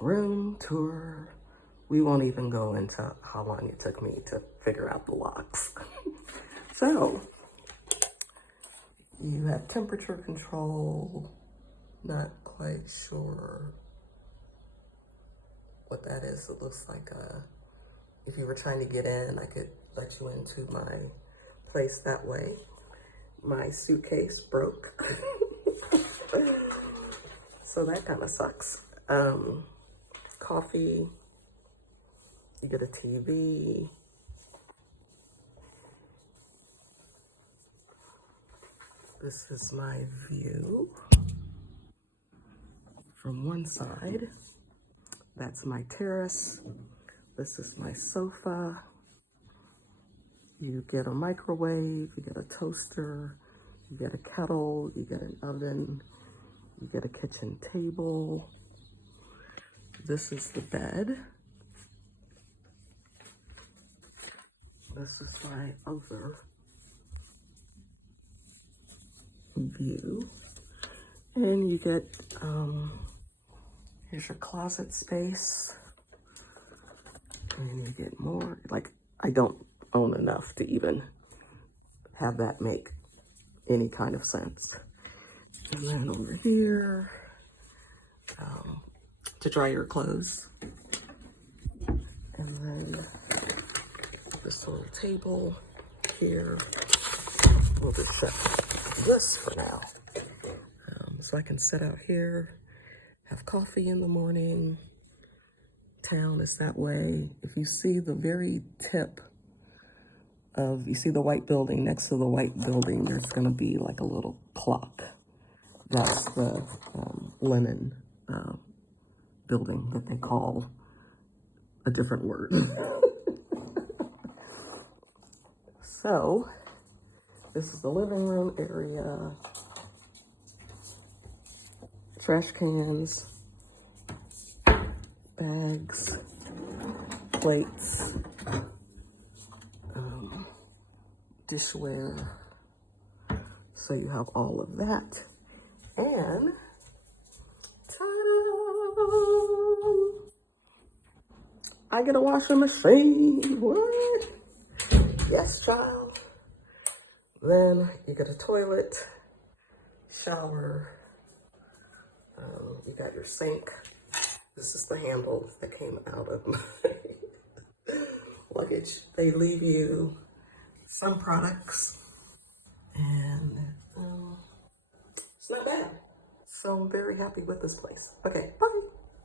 room tour. We won't even go into how long it took me to figure out the locks. So, you have temperature control. Not quite sure what that is. It looks like if you were trying to get in, I could let you into my place that way. My suitcase broke. So that kind of sucks. Coffee, you get a TV. This is my view from one side. That's my terrace. This is my sofa. You get a microwave, you get a toaster, you get a kettle, you get an oven, you get a kitchen table. This is the bed. This is my other view. And you get, here's your closet space. And you get more, like, I don't own enough to even have that make any kind of sense. And then over here, to dry your clothes. And then this little table here. We'll just shut this for now. So I can sit out here, have coffee in the morning. Town is that way. If you see the very tip of, you see the white building, next to the white building, there's gonna be like a little clock. That's the linen building that they call a different word. So, this is the living room area. Trash cans, bags, plates, dishware. So you have all of that. And ta-da! I get a washing machine. What? Yes, child. Then you get a toilet, shower. You got your sink. This is the handle that came out of my luggage. They leave you some products, and it's not bad. So I'm very happy with this place. Okay, bye.